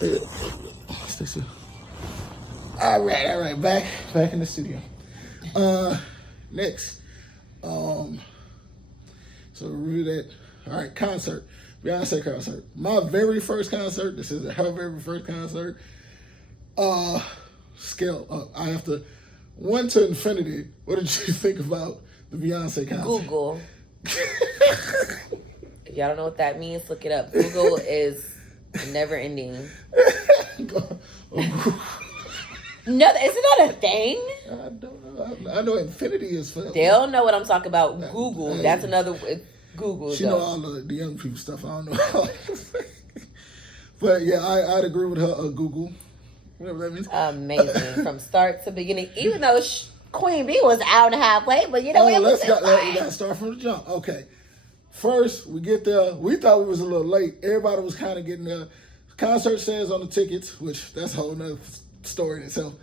Stay still. All right. Back in the studio. Next. So review that. All right, concert. Beyonce concert. My very first concert. This is her very first concert. Scale up. I have to 1 to infinity. What did you think about the Beyonce concert? Google. If y'all don't know what that means, look it up. Google is never ending. No, is it not a thing? I don't know. I know infinity is for. They don't know what I'm talking about. Google. That's another. Google. She know all the young people stuff. I don't know. But yeah, I'd agree with her. Google, whatever that means. Amazing from start to beginning. Even though Queen Bee was an hour and a half late, but you know what? We gotta start from the jump. Okay, first we get there. We thought we was a little late. Everybody was kind of getting there. Concert says on the tickets, which that's a whole nother story in itself.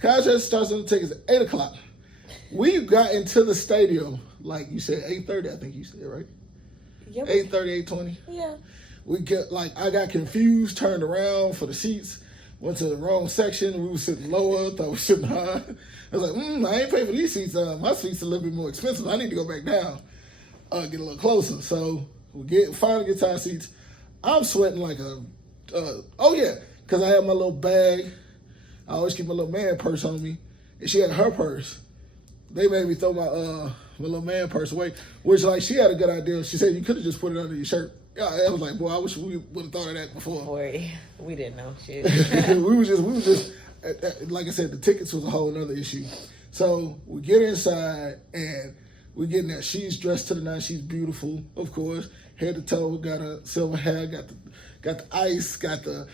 Concert starts on the tickets at 8:00. We got into the stadium, like you said, 8:30. I think you said, right? Yep. 8:30, 8:20. Yeah. We get I got confused, turned around for the seats, went to the wrong section. We were sitting lower, thought we were sitting high. I was like, I ain't paying for these seats. My seats are a little bit more expensive. I need to go back down, get a little closer. So we finally get to our seats. I'm sweating like because I have my little bag. I always keep my little man purse on me, and she had her purse. They made me throw my little man purse away, which like she had a good idea. She said you could have just put it under your shirt. Yeah, I was like, boy, I wish we would have thought of that before. Boy, we didn't know shit. we was just like I said, the tickets was a whole other issue. So we get inside and we get in there. She's dressed to the nines. She's beautiful, of course, head to toe. Got a silver hair. Got the ice. Got the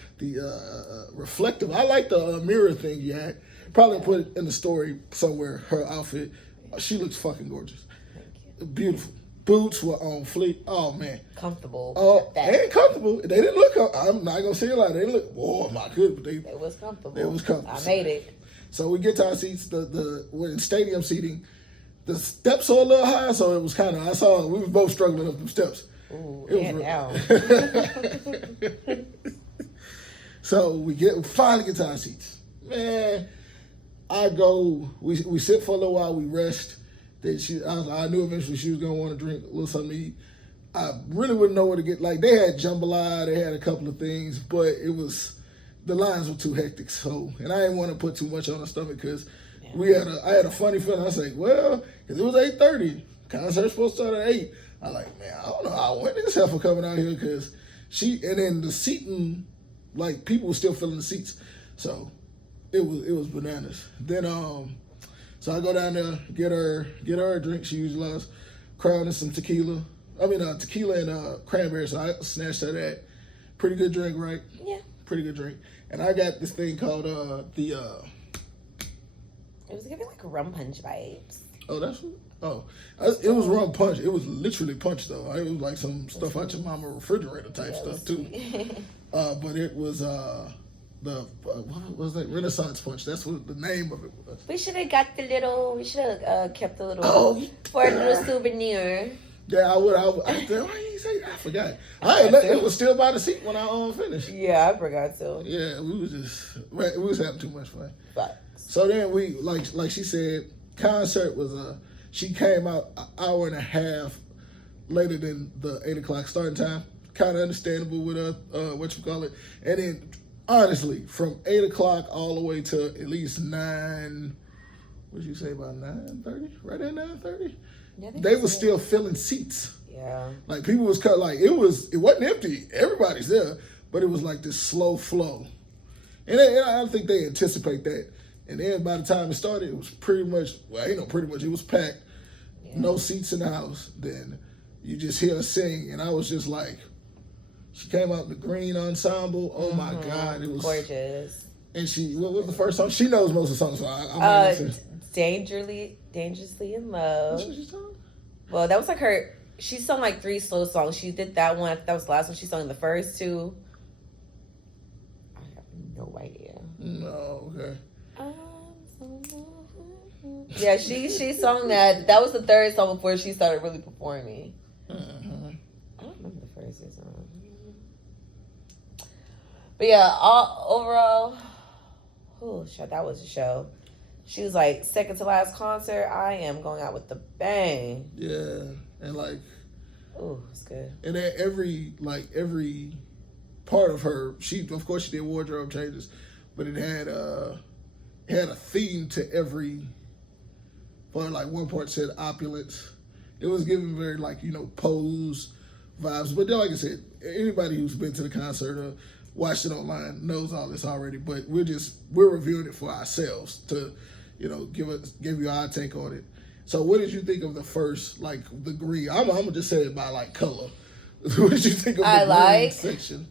reflective. I like the mirror thing you had. Probably put it in the story somewhere. Her outfit. She looks fucking gorgeous. Thank you. Beautiful. Boots were on fleek. Oh man, comfortable. Oh, they ain't comfortable. They didn't look. I'm not gonna say a lot. They look. Oh my goodness, but it was comfortable. It was comfortable. I made it. So we get to our seats. We're in stadium seating. The steps are a little high, so it was kind of. I saw we were both struggling up the steps. Ooh, it was down. So we finally get to our seats. Man, we sit for a little while. We rest. I knew eventually she was gonna want to drink a little something to eat. I really wouldn't know where to get. Like they had jambalaya, they had a couple of things, but the lines were too hectic. So, and I didn't want to put too much on her stomach because I had a funny feeling. I was like, well, because it was 8:30, concert's supposed to start at 8. I like, man, I don't know how when this heifer coming out here because and then the seating, like people were still filling the seats, so it was bananas. Then So I go down there, get her a drink. She usually loves Crown and some tequila. Tequila and cranberry. So I snatched her that. Pretty good drink, right? Yeah. Pretty good drink. And I got this thing called It was giving like rum punch vibes. It was rum punch. It was literally punch though. It was like some stuff out your mama refrigerator type stuff too. But it was what was that? Renaissance punch. That's what the name of it was. We should have kept the little for a little souvenir. Yeah, I would. Why you didn't say that? I forgot. It was still by the seat when I finished. Yeah, I forgot to. Yeah, we was having too much fun. But so then we like she said, concert was she came out an hour and a half later than the 8:00 starting time. Kind of understandable with and then. Honestly, from 8:00 all the way to at least 9. What did you say about 9:30? Right at 9:30. Yeah, they were still filling seats. Yeah, like people was cut. Like it wasn't empty. Everybody's there, but it was like this slow flow, and I don't think they anticipate that. And then by the time it started, it was pretty much. Well, pretty much. It was packed. Yeah. No seats in the house. Then you just hear her sing, and I was just like. She came out in the green ensemble. Oh my God, it was gorgeous. And what was the first song? She knows most of the songs. So Dangerously in Love. That's what she's talking. Well, that was like her. She sung like 3 slow songs. She did that one. That was the last one. She sung the first 2. I have no idea. No, okay. Yeah, she sung that. That was the 3rd song before she started really performing. I don't remember the first song. But yeah, all overall, oh shit, that was a show. She was like second to last concert. I am going out with the bang. Yeah, and like, Ooh, it's good. and then every part of her, she of course she did wardrobe changes, but it had a theme to every. For like one part said opulence. It was giving very like Pose vibes. But then, like I said, anybody who's been to the concert or watched it online knows all this already. But we're reviewing it for ourselves to give you our take on it. So what did you think of the first, like the green? I'm gonna just say it by like color. What did you think of the green section?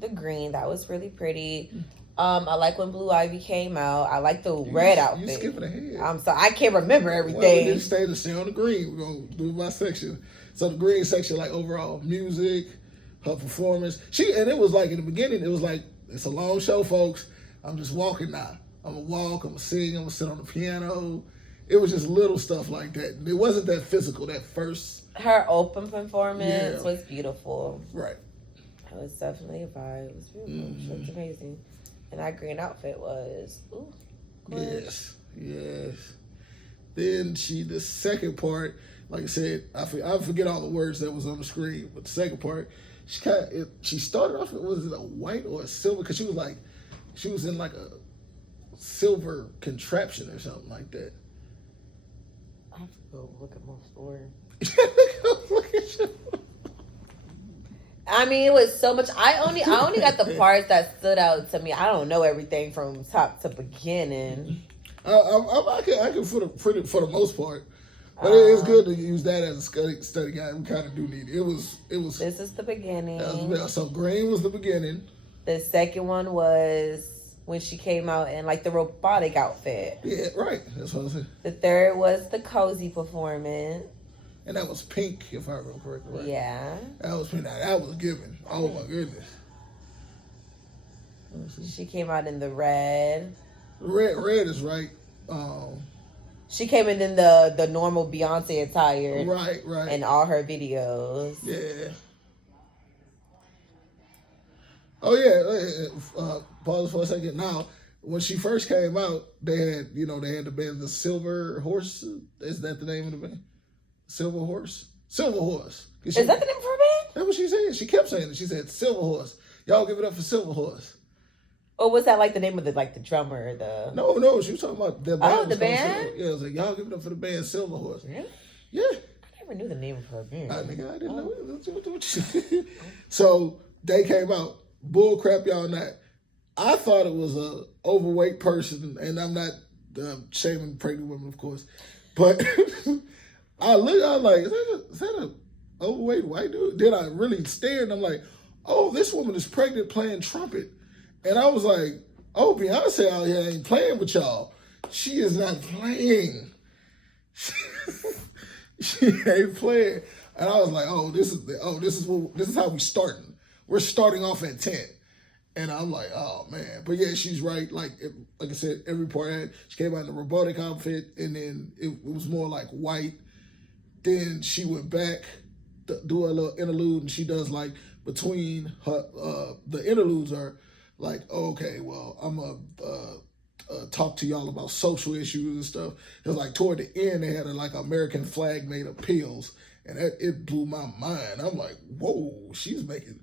The green, that was really pretty. I like when Blue Ivy came out. I like the red outfit. You skipping ahead. I'm sorry, I can't remember everything. Well, we didn't stay on the green. We're gonna do my section. So the green section, like overall music, her performance. And it was like in the beginning, it was like it's a long show, folks. I'm just walking now. I'm gonna walk. I'm gonna sing. I'm gonna sit on the piano. It was just little stuff like that. It wasn't that physical. That first. Her open performance was beautiful. Right. It was definitely a vibe. It was beautiful. She looked amazing. And that green outfit was, ooh, gorgeous. Yes. Then the second part, like I said, I forget all the words that was on the screen, but the second part, she started off, was it a white or a silver? Because she was in like a silver contraption or something like that. I have to go look at my story. Look at you. I mean, it was so much. I only got the parts that stood out to me. I don't know everything from top to beginning. I can for the most part, but it's good to use that as a study guide. We kind of do need it. It was. This is the beginning. So green was the beginning. The second one was when she came out in like the robotic outfit. Yeah, right. That's what I said. The third was the cozy performance. And that was pink, if I remember correctly. Right? Yeah. That was pink. That was given. Oh my goodness. She came out in the red. Red is right. She came in the normal Beyonce attire. Right. In all her videos. Yeah. Oh yeah. Pause for a second. Now, when she first came out, they had the band the Silver Horse. Is that the name of the band? Silver Horse. Is that the name of her band? That's what she said. She kept saying it. She said Silver Horse. Y'all give it up for Silver Horse. Or was that like the name of the drummer? No. She was talking about the band. Oh, the band. Yeah, it was like y'all give it up for the band Silver Horse. Really? Yeah. I never knew the name of her band. I didn't know it. So they came out. Bull crap, y'all not. I thought it was a overweight person, and I'm not shaming pregnant women, of course, but. I was like, is that a overweight white dude? Then I really stared and I'm like, oh, this woman is pregnant playing trumpet. And I was like, oh, Beyonce out here ain't playing with y'all. She is not playing. She ain't playing. And I was like, this is how we starting. We're starting off at 10. And I'm like, oh man. But yeah, she's right. Like I said, every part she came out in a robotic outfit and then it was more like white. Then she went back to do a little interlude, and she does like between her the interludes are like, okay, well, I'm gonna talk to y'all about social issues and stuff. It was like toward the end they had like American flag made of pills, and it blew my mind. I'm like, whoa, she's making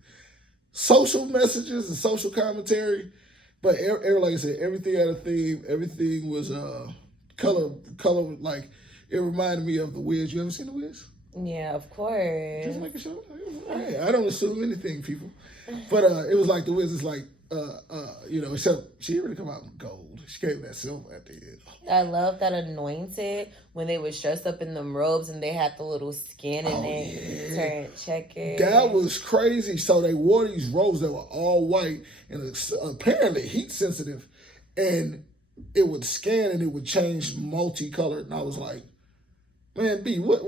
social messages and social commentary, but like I said, everything had a theme. Everything was color like. It reminded me of The Wiz. You ever seen The Wiz? Yeah, of course. Just making sure. Hey, I don't assume anything, people. But it was like The Wiz is like, except she didn't really come out in gold. She came in that silver at the end. I love that Anointed when they was dressed up in them robes and they had the little skin and turned checker. That was crazy. So they wore these robes that were all white and apparently heat sensitive, and it would scan and it would change multicolored. And I was like, man, B, what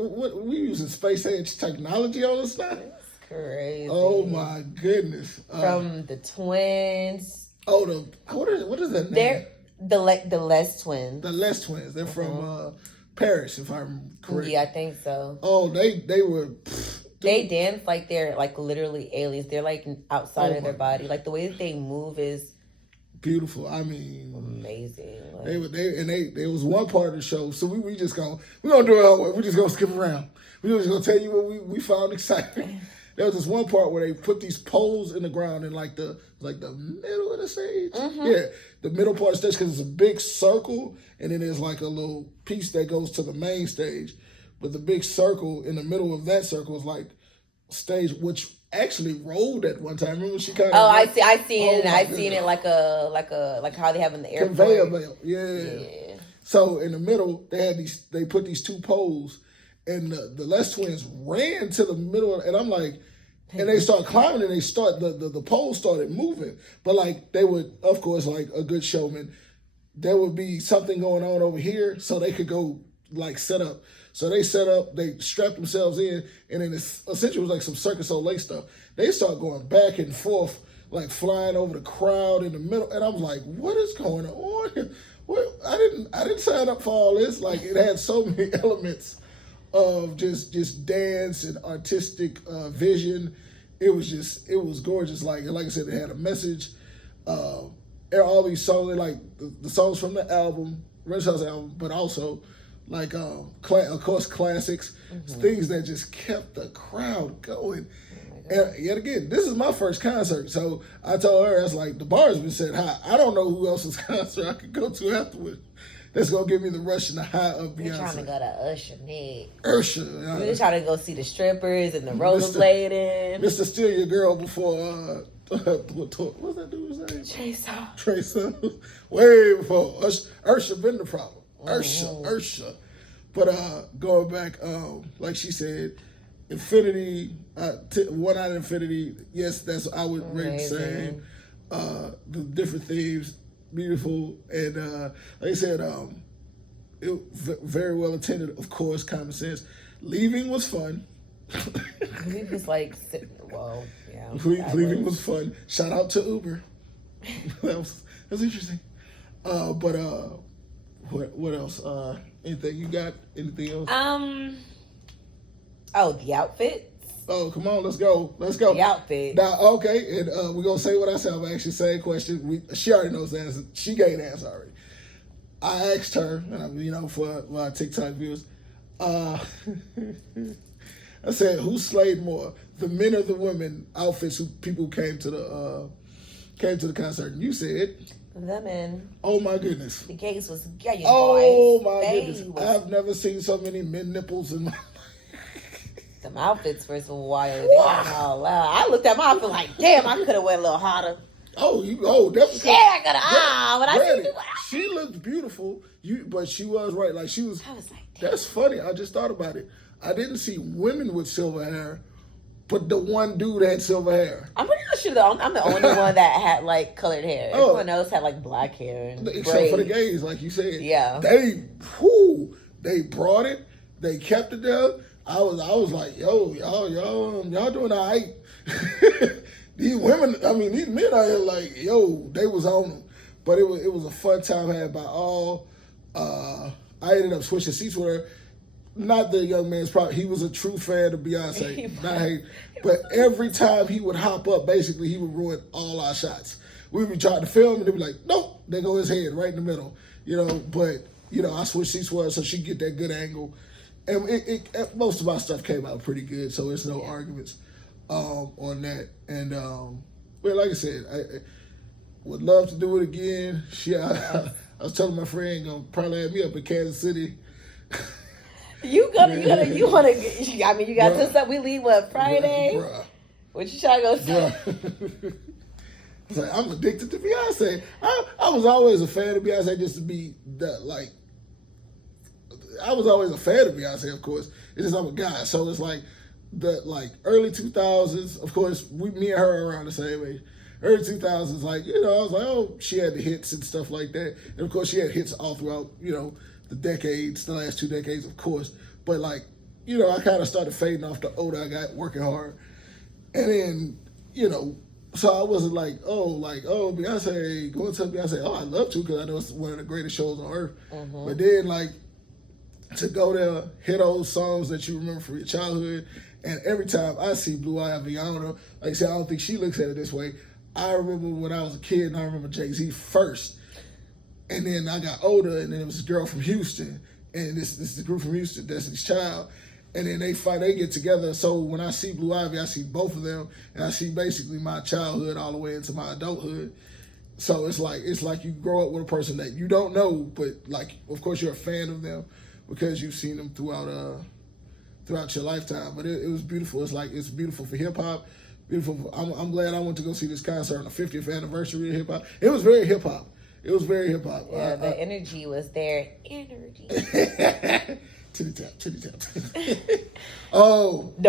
we using space age technology on this now? That's crazy. Oh my goodness! From the twins. Oh, what is that name? They're the Les twins. The Les twins. They're from Paris, if I'm correct. Yeah, I think so. Oh, they were They dance like they're like literally aliens. They're like outside of their my body. Like the way that they move is beautiful. I mean, amazing. Like, there was one part of the show. So we just gonna do it all. We just gonna skip around. We just gonna tell you what we found exciting. There was this one part where they put these poles in the ground in like the middle of the stage. Yeah, the middle part of the stage, because it's a big circle, and then there's like a little piece that goes to the main stage. But the big circle in the middle of that circle is like stage, which actually rolled at one time. Remember, she kind of. oh, I see. I seen it like how they have in the airport. Conveyor belt. Yeah. So in the middle, they put these two poles, and the Les Twins ran to the middle, and I'm like, and they start climbing, and the poles started moving, but like they would, of course, like a good showman, there would be something going on over here, so they could go like set up. So they set up, they strapped themselves in, and then it essentially was like some Circus Soleil stuff. They start going back and forth, like flying over the crowd in the middle, and I was like, what is going on here? What? I didn't sign up for all this. Like, it had so many elements of just dance and artistic vision. It was gorgeous. Like I said, it had a message. All these songs, like the songs from the album, Renaissance album, but also like of course classics, things that just kept the crowd going. And yet again, this is my first concert, so I told her, I was like, the bar's been set high. I don't know who else's concert I could go to afterwards that's gonna give me the rush and the high of Beyonce. We're trying to go to Usher, Nick. Usher. We're trying to go see the strippers and the rollerblading. Mr. Steal Your Girl before what's that dude's name? Trey Songz. Way before Usher been the problem. Usher. But going back, like she said, Infinity, One Out of Infinity, yes, I would rate the same. The different themes, beautiful, and like I said, it very well attended, of course, Common Sense. Leaving was fun. He was like, well, yeah. Leaving was fun. Shout out to Uber. that was interesting. But what else? Anything you got? Anything else? The outfits. Oh, come on, let's go. The outfit. Now, okay, and we're gonna say what I said. I'm actually saying question. She already knows the answer. She gave the answer already. I asked her, and for my TikTok viewers, I said, who slayed more, the men or the women outfits? Who people came to the concert? And you said the men. Oh my goodness. The gays was goodness. I've never seen so many men nipples in my life. Them outfits were so wild. They weren't all loud. I looked at my outfit like, damn, I could have went a little hotter. Definitely. Yeah, I could have. But I see she looked beautiful. But she was right. Like, she was. I was like, damn. That's funny. I just thought about it. I didn't see women with silver hair, but the one dude had silver hair. I'm pretty sure I'm the only one that had like colored hair. Everyone else had like black hair and except for the gays, like you said. Yeah. They brought it. They kept it there. I was like, yo, y'all doing all right. These women, these men out here like, yo, they was on them. But it was a fun time had by all. I ended up switching seats with her. Not the young man's problem. He was a true fan of Beyonce. But every time he would hop up, basically he would ruin all our shots. We'd be trying to film and they'd be like, nope, there go his head right in the middle. But I switched seats with her so she'd get that good angle. And most of our stuff came out pretty good, so there's no arguments on that. And but like I said, I would love to do it again. I was telling my friend, gonna probably have me up in Kansas City. You got this stuff. We leave Friday? Bruh. What you trying to go see? It's like, I'm addicted to Beyonce. I was always a fan of Beyonce, just to be that like. I was always a fan of Beyonce, of course. It's just I'm a guy, so it's like the early 2000s. Of course, me and her are around the same age. Early 2000s, I was like, oh, she had the hits and stuff like that, and of course, she had hits all throughout, the decades, the last 2 decades, of course. But I kind of started fading off the older I got, working hard, and then, so I wasn't like, oh, Beyonce, going to Beyonce. Oh, I'd love to because I know it's one of the greatest shows on earth. But then to go there, hear those songs that you remember from your childhood, And every time I see Blue Ivy, I don't know, like I said, I don't think she looks at it this way. I remember when I was a kid, and I remember Jay-Z first. And then I got older, and then it was a girl from Houston. And this is the group from Houston, Destiny's Child. And then they get together. So when I see Blue Ivy, I see both of them. And I see basically my childhood all the way into my adulthood. So it's like you grow up with a person that you don't know, but like, of course, you're a fan of them because you've seen them throughout your lifetime. But it was beautiful. It's beautiful for hip hop. Beautiful. I'm glad I went to go see this concert on the 50th anniversary of hip hop. It was very hip hop. Yeah, the energy was there. Energy. Titty tap. The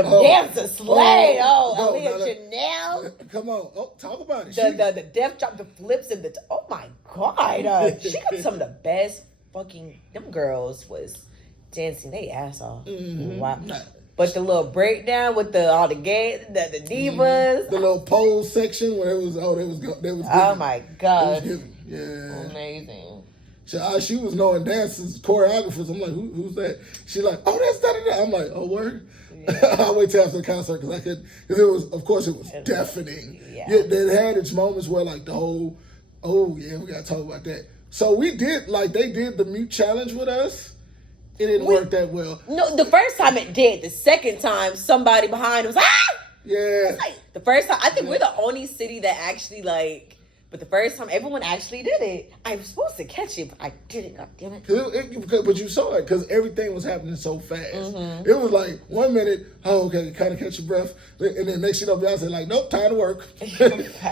dancer slayed. Aaliyah Janelle. Come on. Oh, talk about it. The death drop, the flips, and oh my God. She got some of the best fucking, them girls was dancing they ass off. Mm-hmm. Wow. But the little breakdown with all the gays, the divas. The little pose section where it was, they was oh my God. Yeah. Amazing. So she was knowing dancers, choreographers. I'm like, who's that? She like, oh, that's da-da-da. I'm like, oh, word? Yeah. I'll wait till after the concert because it was, of course, it was deafening. Yeah. It had its moments where like the whole, oh, yeah, we got to talk about that. So they did the mute challenge with us. It didn't work that well. No, the first time it did. The second time, somebody behind was, ah! Yeah. Like, the first time, I think we're the only city that actually but the first time everyone actually did it. I was supposed to catch it, but I didn't. God damn it! But you saw it because everything was happening so fast. Mm-hmm. It was like 1 minute, oh okay, kind of catch your breath, and then next thing you know, Beyonce like, nope, time to work.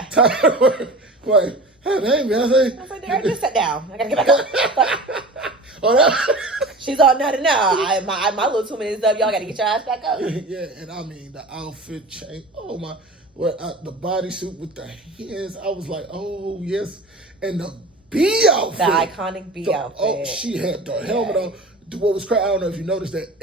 Time to work. Like, hey, Beyonce. I was like, I just sat down. I gotta get back up. She's all no. My little 2 minutes up. Y'all gotta get your ass back up. Yeah, and I mean the outfit change. Oh my. The bodysuit with the hands, I was like, oh, yes. And the B outfit. The iconic B outfit. Oh, she had the helmet on. What was crazy, I don't know if you noticed that.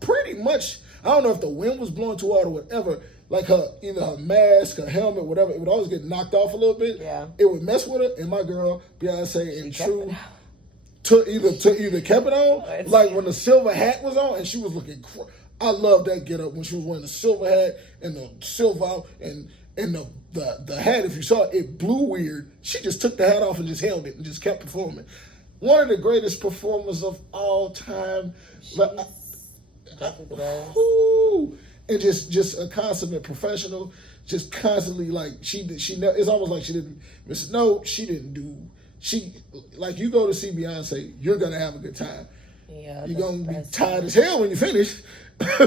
Pretty much, I don't know if the wind was blowing too hard or whatever. Like either her mask, her helmet, whatever, it would always get knocked off a little bit. Yeah. It would mess with her. And my girl, Beyonce, in true, to either kept it on, like when the silver hat was on, and she was looking I love that get up when she was wearing the silver hat and the silver and the hat. If you saw it, it blew weird. She just took the hat off and just held it and just kept performing. One of the greatest performers of all time. And just a consummate professional. Just constantly like it's almost like she didn't miss. No, she didn't do. Like you go to see Beyonce, you're gonna have a good time. Yeah, you're gonna be tired as hell when you finish. But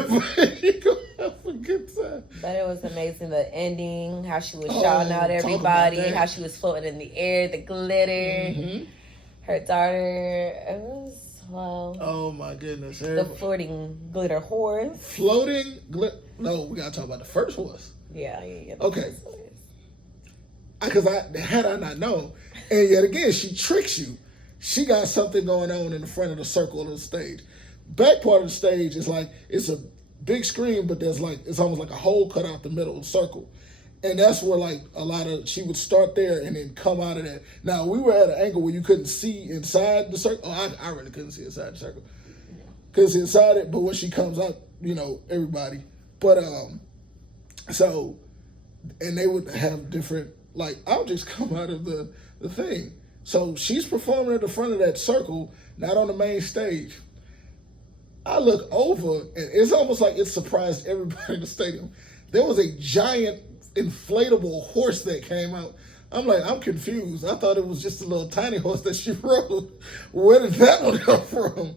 you're gonna have a good time. But it was amazing, the ending, how she was shouting out everybody, how she was floating in the air, the glitter. Mm-hmm. Her daughter, it was oh my goodness. The floating glitter horse. Floating glitter. No, we gotta talk about the first horse. Yeah. Okay. Because had I not known, and yet again, she tricks you. She got something going on in the front of the circle of the stage. Back part of the stage is like, it's a big screen, but it's almost like a hole cut out the middle of the circle. And that's where like she would start there and then come out of that. Now we were at an angle where you couldn't see inside the circle. Oh, I really couldn't see inside the circle. Couldn't see inside it, but when she comes out, everybody. But, so, and they would have different, like, objects come out of the thing. So she's performing at the front of that circle, not on the main stage. I look over, and it's almost like it surprised everybody in the stadium. There was a giant inflatable horse that came out. I'm confused. I thought it was just a little tiny horse that she rode. Where did that one come from?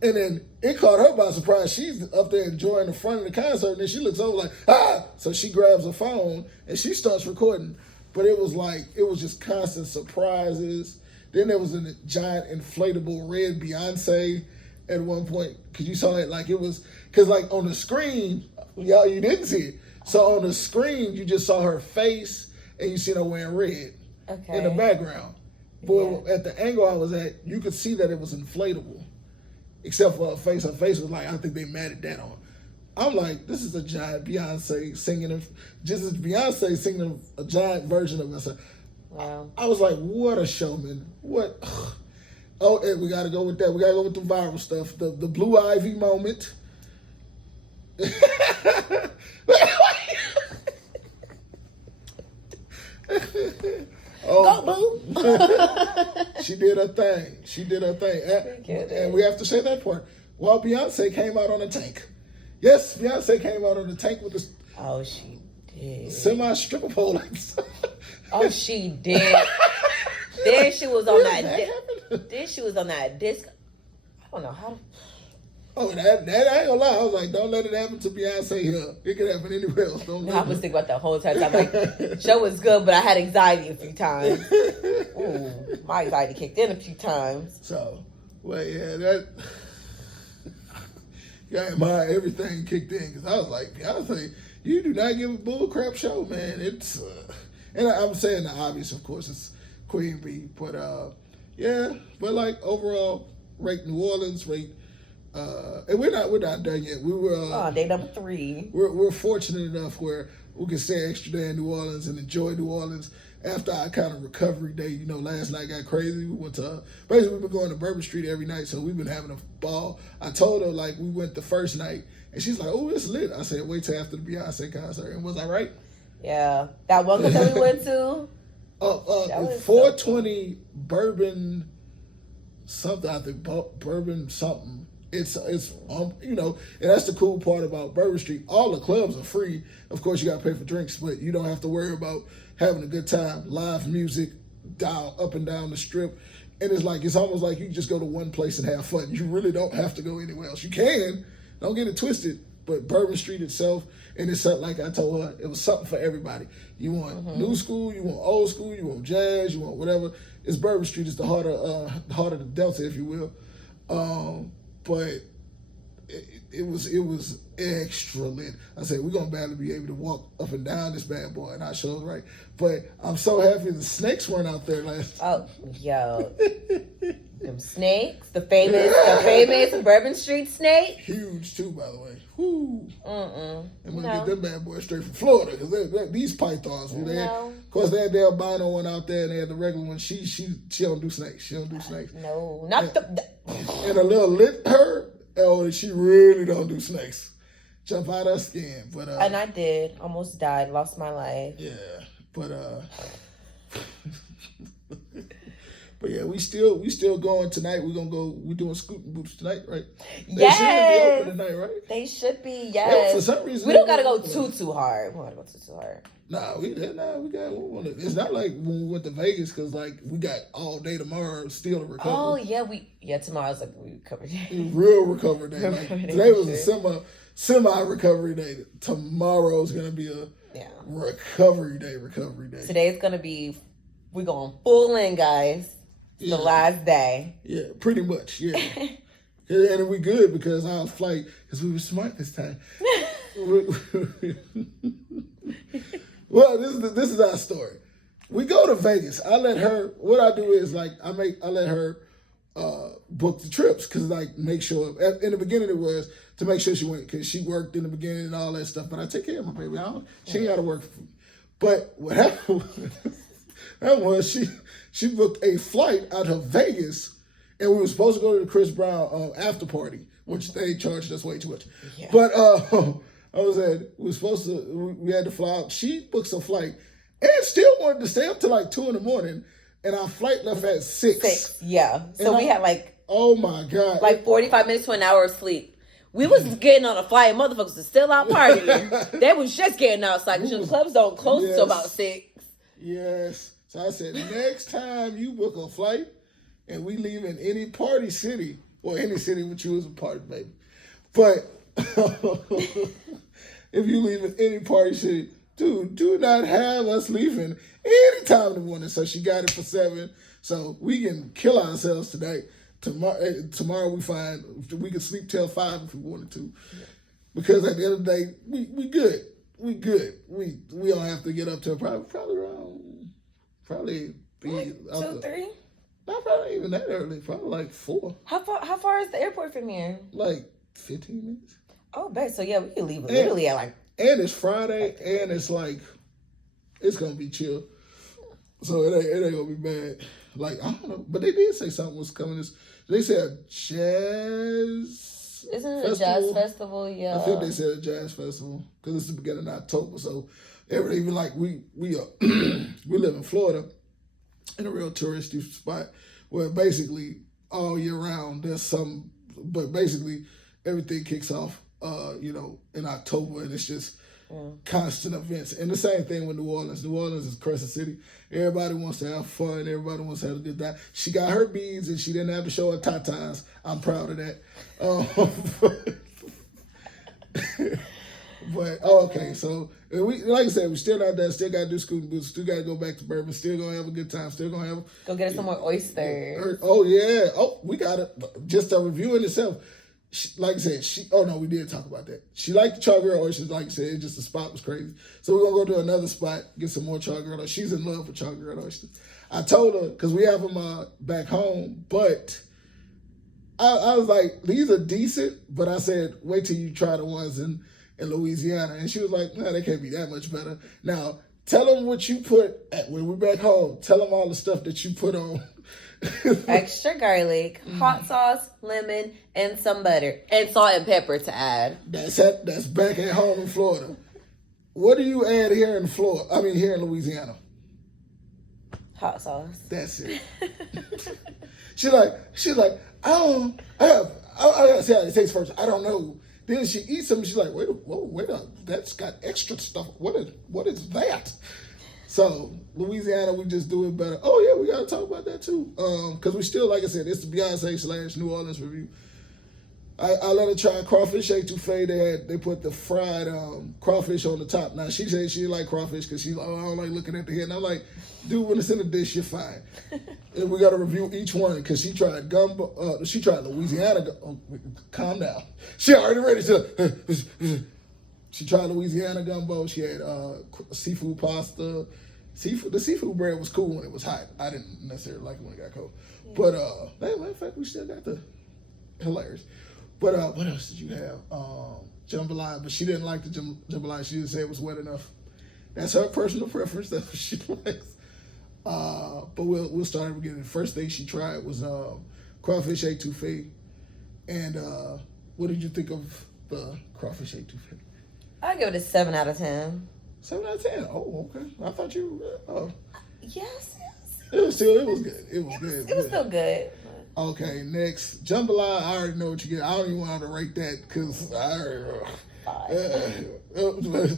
And then it caught her by surprise. She's up there enjoying the front of the concert, and then she looks over like, ah! So she grabs her phone, and she starts recording. But it was just constant surprises. Then there was a giant inflatable red Beyonce at one point, because you saw it because on the screen, y'all, you didn't see it. So on the screen, you just saw her face, and you see her wearing red in the background. But at the angle I was at, you could see that it was inflatable, except for her face. Her face was like, I think they matted that on. I'm like, this is a giant Beyonce singing, just as Beyonce singing a giant version of herself. Wow. I was like, what a showman. What? Oh, and we got to go with that. We got to go with the viral stuff. The Blue Ivy moment. Go, boo. She did her thing. She did her thing. And we have to say that part. While Beyonce came out on a tank. Yes, Beyonce came out on the tank with the Oh, she did. semi-stripper pole. Oh, she did. Then she was on that. Then she was on that disc. I don't know how. Oh, that I ain't gonna lie. I was like, don't let it happen to Beyonce here. It could happen anywhere else. Don't let I was thinking about that whole time. I'm like, show was good, but I had anxiety a few times. Ooh, my anxiety kicked in a few times. So, well, yeah, that. Yeah, my everything kicked in because I was like, Beyonce, you do not give a bull crap show, man. It's, and I'm saying the obvious, of course, it's Queen Bee, but yeah, but like overall, rate New Orleans, rate. And we're not done yet. We were Day number 3. We're fortunate enough where we can stay an extra day in New Orleans and enjoy New Orleans after our kind of recovery day. You know, last night got crazy. We went to basically we've been going to Bourbon Street every night, so we've been having a ball. I told her like we went the first night, and she's like, "Oh, it's lit." I said, "Wait till after the Beyonce concert." And was I right? Yeah, that one concert we went to. 420 Bourbon something. I think Bourbon something. It's you know, and that's the cool part about Bourbon Street. All the clubs are free. Of course, you got to pay for drinks, but you don't have to worry about having a good time. Live music, dial up and down the strip, and it's almost like you just go to one place and have fun. You really don't have to go anywhere else. You can, don't get it twisted, but Bourbon Street itself, and it's something like I told her, it was something for everybody. You want new school, you want old school, you want jazz, you want whatever. It's Bourbon Street. It's the heart of the Delta, if you will. But it was extra lit. I said, we're going to barely be able to walk up and down this bad boy, and I showed right. But I'm so happy the snakes weren't out there last time. Oh, yo. Them snakes, the famous Bourbon Street snake. Huge, too, by the way. Whoo. Mm-mm. And we're going to get them bad boys straight from Florida, because these pythons, of course, they had the albino one out there, and they had the regular one. She don't do snakes. She don't do snakes. No, not And a little lit her, she really don't do snakes. Jump out her skin. But and I did. Almost died. Lost my life. Yeah. But but yeah, we still going tonight. We're gonna go. We're doing Scooting Boots tonight, right? They should be open tonight, right? They should be. Yes. For some reason, we don't gotta go too hard. We don't gotta go too hard. Nah, we got. It's not like when we went to Vegas because like we got all day tomorrow still to recover. Oh yeah, tomorrow's like a recovery day. Real recovery day. Like, today was a semi recovery day. Tomorrow's gonna be a recovery day. Today's gonna be. We're going full in, guys. The last day. Yeah, pretty much. Yeah. And we good because our flight, because we were smart this time. Well, this is our story. We go to Vegas. I let her. What I do is like I let her book the trips because like make sure. In the beginning it was to make sure she went because she worked in the beginning and all that stuff. But I take care of my baby. She ain't got to work for me. But what happened? That was she booked a flight out of Vegas, and we were supposed to go to the Chris Brown after party, which they charged us way too much. Yeah. But I was at we had to fly out. She booked a flight and still wanted to stay up till like 2 a.m. and our flight left at 6. Yeah. So we had like oh my God, like 45 minutes to an hour of sleep. We was getting on a flight, and motherfuckers was still out partying. They was just getting outside because the clubs don't close till about 6. Yes. So I said, next time you book a flight and we leave in any party city, or any city which you as a party, baby. But if you leave in any party city, dude, do not have us leaving any time in the morning. So she got it for 7. So we can kill ourselves tonight. Tomorrow we can sleep till 5 if we wanted to. Because at the end of the day, we good. We good. We don't have to get up till probably around. Probably be like 2, 3. Not probably even that early. Probably like 4. How far is the airport from here? Like 15 minutes. Oh, babe. So yeah, we can leave literally at like. And it's Friday, and it's like it's gonna be chill. So it ain't gonna be bad. Like I don't know, but they did say something was coming. They said jazz Isn't it a jazz festival? Yeah. I think they said a jazz festival because it's the beginning of October. So even like we live in Florida in a real touristy spot where basically all year round there's some, but basically everything kicks off, in October, and it's just constant events. And the same thing with New Orleans. New Orleans is Crescent City. Everybody wants to have fun. Everybody wants to have a good time. She got her beads and she didn't have to show her tatas. I'm proud of that. But okay, so we, like I said, we still not done. Still got to do Scootin' Boots. Still got to go back to Bourbon. Still gonna have a good time. Still gonna have. Go get us some more oysters. Oh yeah. Oh, we got it. Just a review in itself. Like I said, we did talk about that. She liked the Char-Grilled oysters. Like I said, it's just the spot was crazy. So we're gonna go to another spot, get some more Char-Grilled oysters. She's in love with Char-Grilled oysters. I told her because we have them back home, but I was like, these are decent. But I said, wait till you try the ones in Louisiana. And she was like, nah, they can't be that much better. Now, tell them what you put when we're back home. Tell them all the stuff that you put on. Extra garlic, hot sauce, lemon, and some butter. And salt and pepper to add. That's back at home in Florida. What do you add here in here in Louisiana? Hot sauce. That's it. She's like, I gotta see how it tastes first. I don't know. Then she eats them. She's like, wait a, that's got extra stuff. What is that? So Louisiana, we just do it better. Oh yeah, we gotta talk about that too. Because we still, like I said, it's the Beyonce / New Orleans review. I let her try crawfish etouffee. They put the fried crawfish on the top. Now she said she didn't like crawfish because I don't like looking at the head. And I'm like, dude, when it's in a dish, you're fine. And we got to review each one because she tried gumbo. She tried Louisiana. Calm down. She already ready to. She tried Louisiana gumbo. She had seafood pasta. The seafood bread was cool when it was hot. I didn't necessarily like it when it got cold. Yeah. But matter of fact, we still got the hilarious. But what else did you have? Jambalaya, but she didn't like the jambalaya. She didn't say it was wet enough. That's her personal preference. That's what she likes. But we'll start at the beginning. The first thing she tried was crawfish etouffee. And what did you think of the crawfish etouffee? I'll give it a 7 out of 10. 7 out of 10? Oh, okay. I thought you... Yes. It was good. It was still good. Okay, next. Jambalaya, I already know what you get. I don't even want to rate that because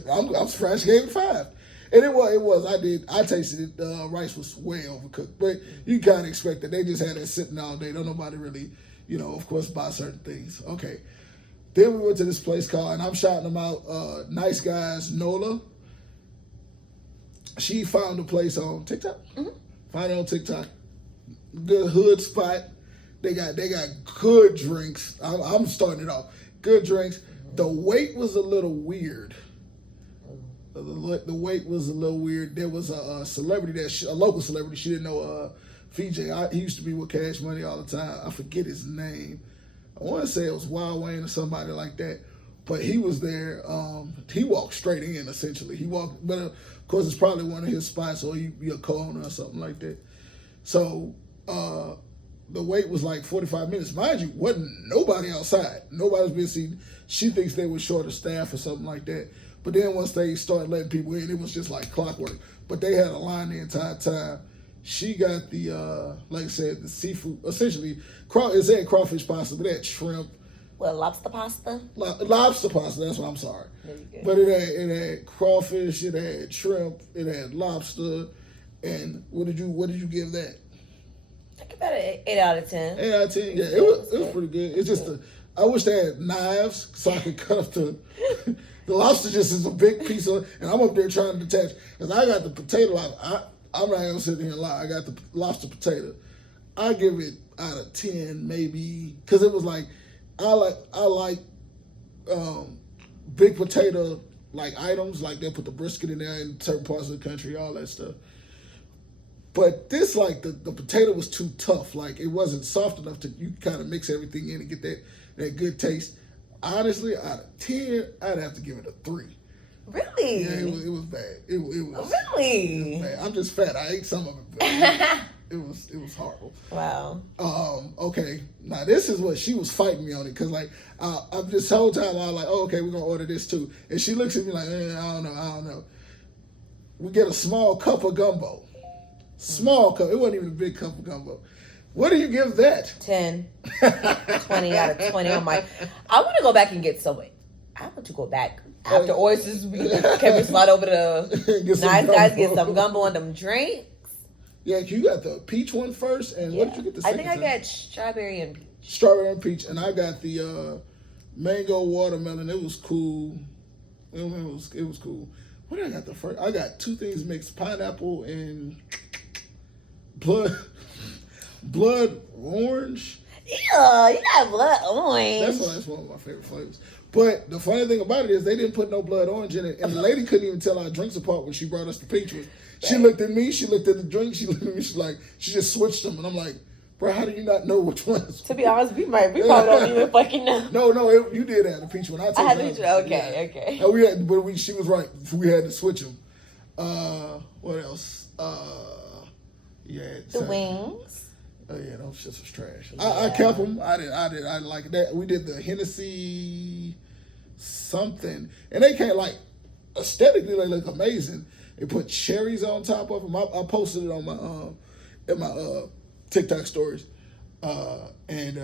I'm surprised she gave it 5. And it was. I tasted it. The rice was way overcooked. But you kind of expect that. They just had it sitting all day. Don't nobody really, of course, buy certain things. Okay. Then we went to this place called, and I'm shouting them out, Nice Guys Nola. She found a place on TikTok. Mm-hmm. Found it on TikTok. Good hood spot. They got good drinks. I'm starting it off. Good drinks. The wait was a little weird. The wait was a little weird. There was a celebrity a local celebrity. She didn't know VJ. He used to be with Cash Money all the time. I forget his name. I want to say it was Wild Wayne or somebody like that. But he was there. He walked straight in, essentially. But of course, it's probably one of his spots, or he'd be a co-owner or something like that. So the wait was like 45 minutes. Mind you, wasn't nobody outside. Nobody was being seen. She thinks they were short of staff or something like that. But then once they started letting people in, it was just like clockwork. But they had a line the entire time. She got the, like I said, the seafood. Essentially, it said crawfish pasta, but it had shrimp. Well, lobster pasta? Lobster pasta, that's what I'm sorry. But it had crawfish, it had shrimp, it had lobster. And what did you give that? I give that an 8 out of 10. 8 out of 10, yeah. It was pretty good. It's just, I wish they had knives so I could cut up the lobster just is a big piece of, and I'm up there trying to detach. Because I got the potato lobster. I'm not going to sit here and lie. I got the lobster potato. I give it out of 10, maybe, because it was like, I like big potato like items, like they'll put the brisket in there in certain parts of the country, all that stuff. But this, like, the potato was too tough. Like, it wasn't soft enough to, you kind of mix everything in and get that good taste. Honestly, out of 10, I'd have to give it a 3. Really? Yeah, it was bad. It was really? It was bad. I'm just fat. I ate some of it. It was horrible. Wow. Okay, now this is what she was fighting me on it because like I'm this whole time I was like, oh, okay, we're gonna order this too, and she looks at me like, I don't know. We get a small cup of gumbo, small cup. It wasn't even a big cup of gumbo. What do you give that? 10, 20 out of 20. I'm like, I want to go back and get some. I want to go back after oysters. We can we slide over to Nice Guys, get some gumbo and them drinks. Yeah, you got the peach one first, and what did you get the second I think I got strawberry and peach. Strawberry and peach, and I got the mango watermelon. It was cool. It was cool. What did I got the first? I got two things mixed: pineapple and blood orange. Yeah, you got blood orange. That's one of my favorite flavors. But the funny thing about it is they didn't put no blood orange in it, and the lady couldn't even tell our drinks apart when she brought us the peach one. She looked at me, she looked at the drink, she looked at me, she just switched them, and I'm like, bro, how do you not know which one is? To be honest, we probably don't even fucking know. No, you did have the peach one. I had the peach one. Okay. And she was right. We had to switch them. What else? The wings. Oh yeah, those shits was trash. I kept them. I like that. We did the Hennessy something, and they came like aesthetically they look amazing. They put cherries on top of them. I posted it on my in my TikTok stories. And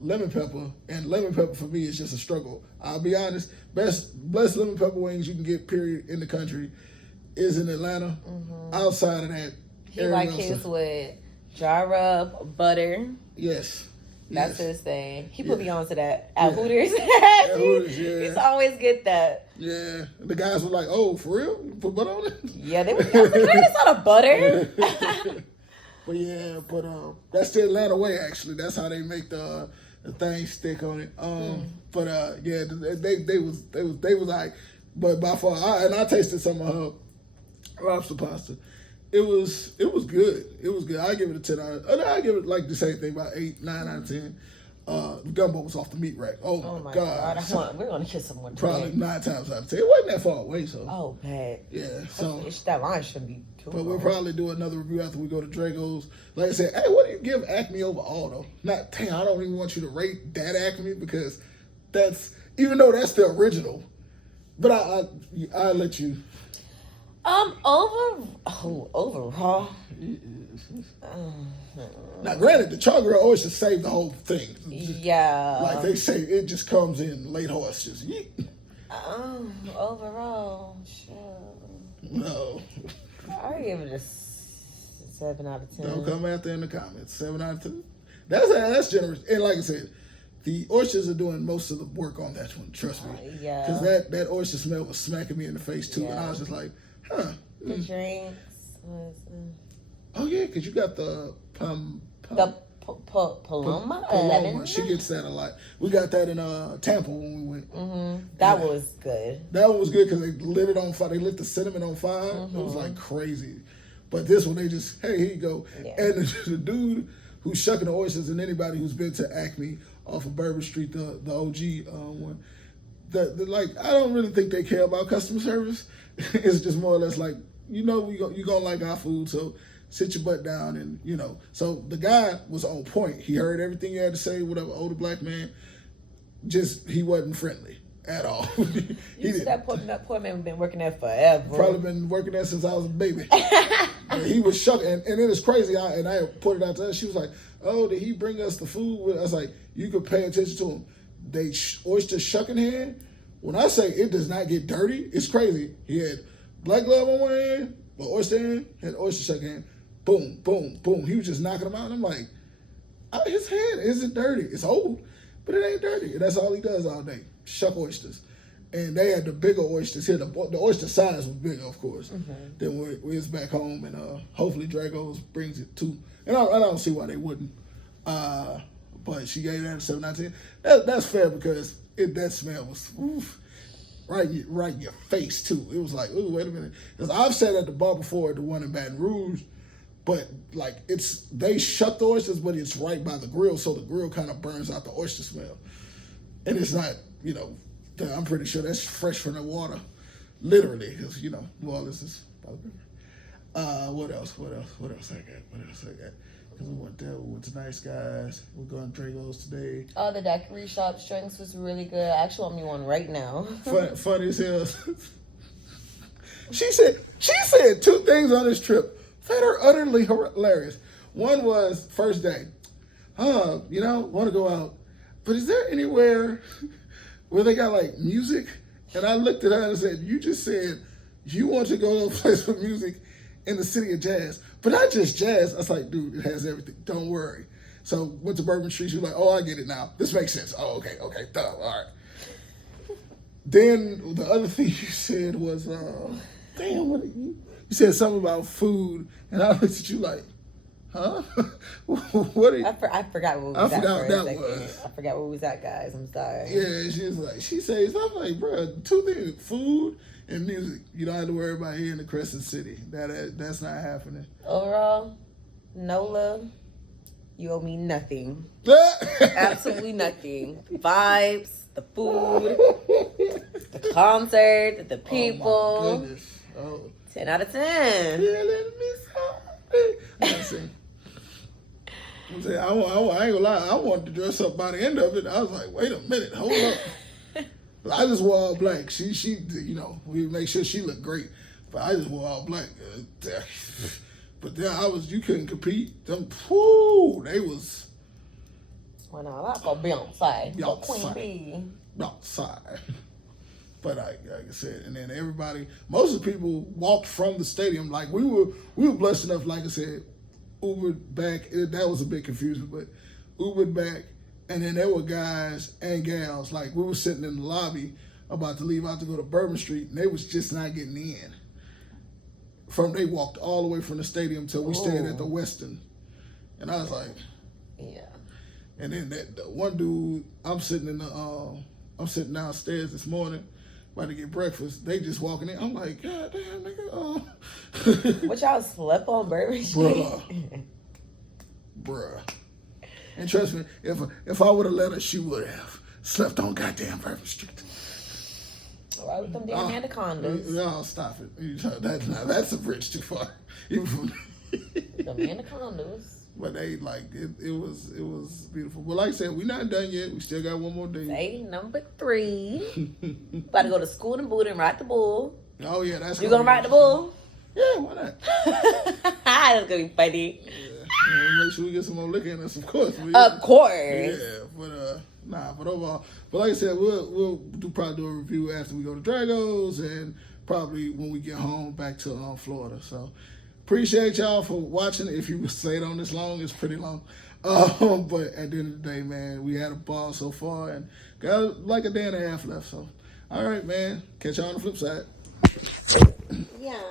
lemon pepper. And lemon pepper for me is just a struggle. I'll be honest. Best lemon pepper wings you can get, period, in the country is in Atlanta. Mm-hmm. Outside of that, he like his with dry rub, butter. Yes. That's his thing. He put me on to that at Hooters. Hooters, yeah. He's always get that. Yeah. The guys were like, oh, for real? You put butter on it? Yeah, they were like, it's not a butter. But that's the Atlanta way, actually. That's how they make the thing stick on it. They was like, but by far, I tasted some of her lobster pasta. It was good. It was good. I give it a 10 out. I give it like the same thing, about 8, 9 out of 10. The gumbo was off the meat rack. Oh my god! We're gonna kiss someone. Probably 9 times out of 10. It wasn't that far away, so. Oh, bad. Yeah, so that line shouldn't be. But we'll probably do another review after we go to Drago's. Like I said, hey, what do you give Acme overall though? Not 10. I don't even want you to rate that Acme because that's even though that's the original. But I let you. Overall. Now, granted, the Char-Grilled always just saved the whole thing. Yeah. Like they say, it just comes in late horse. Just overall, sure. No. I give it a 7 out of 10. Don't come out there in the comments. 7 out of 10. That's generous. And like I said, the oysters are doing most of the work on that one. Trust me. Yeah. Because that oyster smell was smacking me in the face too, and I was just like, huh. The drinks. Oh yeah, because you got the Paloma. She gets that a lot. We got that in Tampa when we went. Mm-hmm. That was good. That one was good because they lit it on fire. They lit the cinnamon on fire. Mm-hmm. It was like crazy. But this one, they just, hey, here you go. Yeah. And the dude who's shucking the oysters, and anybody who's been to Acme off of Bourbon Street, the OG one, like I don't really think they care about customer service. It's just more or less like, you're gonna like our food, so sit your butt down and, So the guy was on point. He heard everything you had to say, whatever, older black man. Just, he wasn't friendly at all. That poor man been working there forever. Probably been working there since I was a baby. He was shucking, and it is crazy. I put it out to her. She was like, oh, did he bring us the food? I was like, you could pay attention to him. They oyster shucking hand. When I say it does not get dirty, it's crazy. He had black glove on one hand, but oyster hand, had oyster shucking hand. Boom, boom, boom. He was just knocking them out. And I'm like, his hand isn't dirty. It's old, but it ain't dirty. And that's all he does all day. Shuck oysters. And they had the bigger oysters here. The oyster size was bigger, of course, than when we was back home. And hopefully Drago's brings it too. And I don't see why they wouldn't. But she gave that a 7 out of 10. That's fair because that smell was right in your face too. It was like, ooh, wait a minute. Because I've sat at the bar before at the one in Baton Rouge, but like they shut the oysters, but it's right by the grill, so the grill kind of burns out the oyster smell. And it's not, I'm pretty sure that's fresh from the water, literally, because New Orleans is by the river. What else? What else I got? Because we went there. We went to Nice Guys. We're going to Drago's today. Oh, the daiquiri shop drinks was really good. I actually want me one right now. Funny as hell. She said two things on this trip that are utterly hilarious. One was first day. Want to go out, but is there anywhere where they got like music? And I looked at her and said, "You just said you want to go to a place with music in the city of jazz, but not just jazz." I was like, "Dude, it has everything. Don't worry." So went to Bourbon Street. She was like, "Oh, I get it now. This makes sense. Oh, okay, duh, all right." Then the other thing you said was, damn, what are you? You said something about food, and I looked at you like, huh? What are you? I forgot what we was at for a second. I forgot where we was at, guys. I'm sorry. Yeah, she says, I'm like, bro, two things, food and music. You don't have to worry about here in the Crescent City. That's not happening. Overall, Nola, you owe me nothing. Absolutely nothing. Vibes, the food, the concert, the people. Oh, my goodness. 10 out of 10. Listen. I ain't gonna lie. I wanted to dress up by the end of it. I was like, wait a minute, hold up. I just wore all black. She, we make sure she looked great, but I just wore all black. But then you couldn't compete. Them, they was. Well, no, I go Beyonce. Go Queen Bee. Outside. But like I said, and then most of the people walked from the stadium. Like we were blessed enough, like I said, Ubered back. That was a bit confusing, but Ubered back, and then there were guys and gals. Like we were sitting in the lobby about to leave out to go to Bourbon Street, and they was just not getting in. They walked all the way from the stadium till we stayed at the Westin, and I was like, yeah. And then the one dude, I'm sitting downstairs this morning, about to get breakfast. They just walking in. I'm like, God damn, nigga. What y'all slept on Bourbon Street? Bruh. And trust me, if I would have let her, she would have slept on goddamn Bourbon Street. All right, with them damn anacondas. No, stop it. That's a bridge too far. Even from them anacondas. But they it was beautiful. But like I said, we're not done yet. We still got one more day. Day number 3. About to go to school and boot and ride the bull. Oh yeah, that's. You gonna ride the bull? Yeah, why not? That's gonna be funny. Yeah, make sure we get some more liquor in us, of course. Of course. Yeah, but overall, but like I said, we'll probably do a review after we go to Drago's and probably when we get home back to Florida. So. Appreciate y'all for watching. If you stayed on this long, it's pretty long. But at the end of the day, man, we had a ball so far and got like a day and a half left. So, all right, man. Catch y'all on the flip side. Yeah.